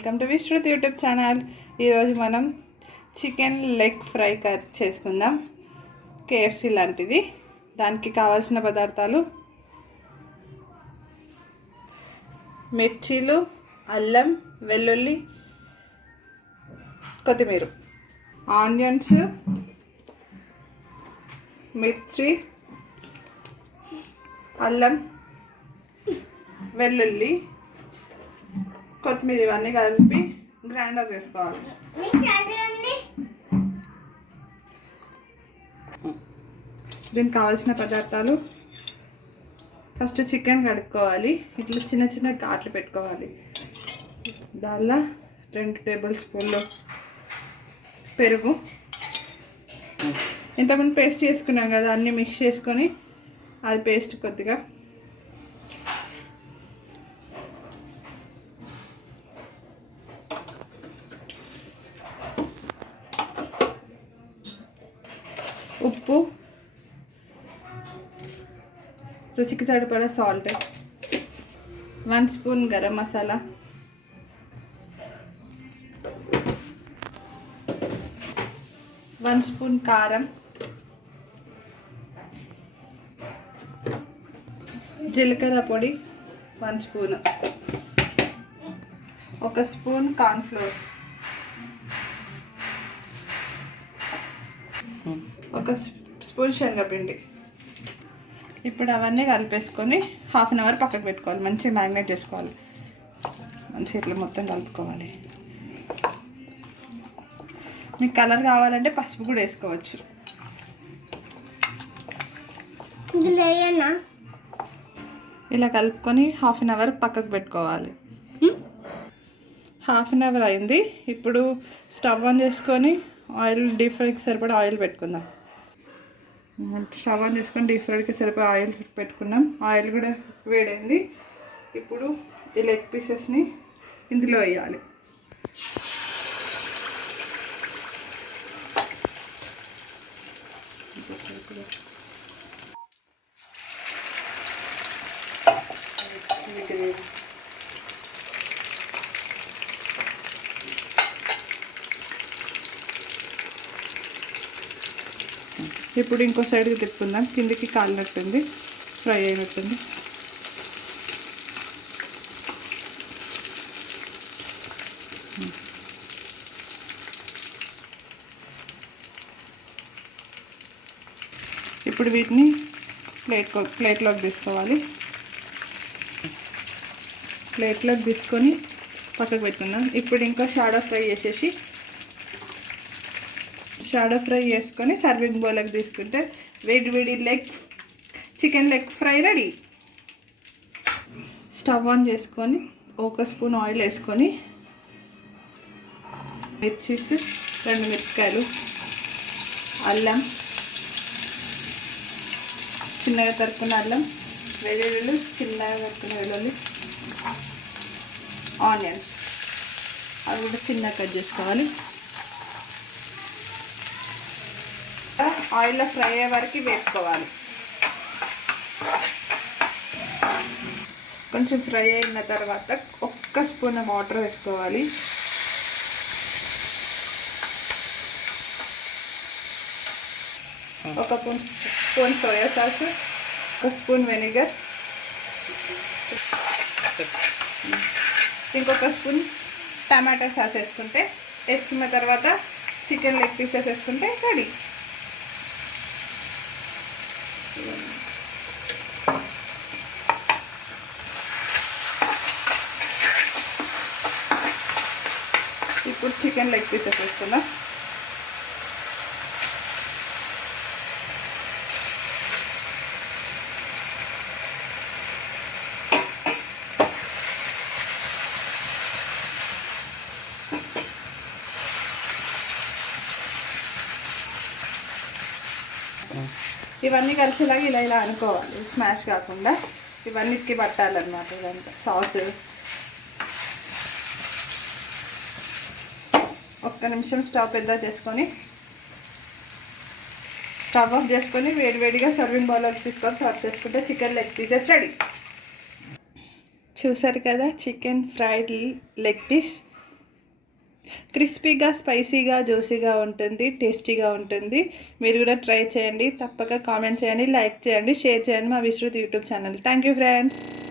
Welcome to Vishrut YouTube channel. ఈరోజు మనం chicken leg fry చేసుకుందాం. కేఎఫ్సి లాంటిది. దానికి కావాల్సిన పదార్థాలు మిర్చీలు, అల్లం, వెల్లుల్లి, కొత్తిమీర, ఆనియన్స్, మిర్చి, అల్లం, వెల్లుల్లి, కొత్తిమీర ఇవన్నీ కలిపి గ్రైండర్ చేసుకోవాలి. దీనికి కావాల్సిన పదార్థాలు ఫస్ట్ చికెన్ కడుక్కోవాలి. ఇట్లా చిన్న చిన్న ఘాట్లు పెట్టుకోవాలి. దానిలో 2 టేబుల్ స్పూన్లు పెరుగు, ఇంతకుముందు పేస్ట్ చేసుకున్నాం కదా, అన్నీ మిక్స్ చేసుకొని అది పేస్ట్ కొద్దిగా, ఉప్పు, రుచికి సరిపడా salt, 1 spoon garam masala, 1 spoon కారం, జీలకర్ర పొడి 1 స్పూన్, 1 స్పూన్ కార్న్ఫ్లోర్, 1 స్పూన్ శనగపిండి. ఇప్పుడు అవన్నీ కలిపేసుకొని హాఫ్ అన్ అవర్ పక్కకు పెట్టుకోవాలి. మంచిగా మ్యారినేట్ చేసుకోవాలి. మంచిగా ఇట్లా మొత్తం కలుపుకోవాలి. మీకు కలర్ కావాలంటే పసుపు కూడా వేసుకోవచ్చు. ఇలా కలుపుకొని హాఫ్ అన్ అవర్ పక్కకు పెట్టుకోవాలి. హాఫ్ అన్ అవర్ అయింది. ఇప్పుడు స్టవ్ ఆన్ చేసుకొని ఆయిల్, డీప్ ఫ్రైకి సరిపడా ఆయిల్ పెట్టుకుందాం. స్టవ్ ఆన్ చేసుకొని డీప్ ఫ్రైకి సరిపడా ఆయిల్ పెట్టుకున్నాం. ఆయిల్ కూడా వేడైంది. ఇప్పుడు ఈ లెగ్ పీసెస్ని ఇందులో వేయాలి. ఇప్పుడు ఇంకో సైడ్కి తిప్పుకుందాం. కిందికి కాలినట్టుంది, ఫ్రై అయినట్టుంది. ఇప్పుడు వీటిని ప్లేట్లోకి తీసుకోవాలి. ప్లేట్లోకి తీసుకొని పక్కకు పెట్టుకుందాం. ఇప్పుడు ఇంకా షాడో ఫ్రై చేసుకొని సర్వింగ్ బౌల్కి తీసుకుంటే వేడి chicken leg fry ready. Stove on చేసుకొని 1 స్పూన్ ఆయిల్ వేసుకొని మిర్చీస్, 2 మిరపకాయలు, అల్లం, చిన్నగా తరుక్కున్న అల్లం, వెల్లుల్లి, చిన్నగా తరుక్కున్న వెల్లుల్లి, ఆనియన్స్ అవి కూడా చిన్నగా కట్ చేసుకోవాలి. ఆయిల్లో ఫ్రై అయ్యే వరకు వేసుకోవాలి. కొంచెం ఫ్రై అయిన తర్వాత 1 స్పూన్ వాటర్ వేసుకోవాలి. ఒక spoon soya sauce, 1 spoon vinegar, ఇంకొక స్పూన్ టమాటా సాస్ వేసుకున్న తర్వాత చికెన్ లెగ్ పీసెస్ వేసుకుంటే రెడీ. ఇప్పుడు చికెన్ లెగ్ పీసెస్ వేసుకుందాం. ఇవన్నీ కలిసేలాగా ఇలా అనుకోవాలి, స్మాష్ కాకుండా. ఇవన్నిటికీ పట్టాలన్నమాట ఇదంతా సాస్. 1 నిమిషం స్టవ్ పెద్ద చేసుకొని స్టవ్ ఆఫ్ చేసుకొని వేడివేడిగా సర్వింగ్ బౌల్లోకి తీసుకొని సర్వ్ చేసుకుంటే చికెన్ లెగ్ పీసెస్ రెడీ. చూసారు కదా, చికెన్ ఫ్రైడ్ లెగ్ పీస్ క్రిస్పీగా స్పైసీగా జ్యూసీగా ఉంటుంది, టేస్టీగా ఉంటుంది. మీరు కూడా ట్రై చేయండి. తప్పక కామెంట్ చేయండి, లైక్ చేయండి, షేర్ చేయండి మా Vishruti YouTube channel. Thank you friends.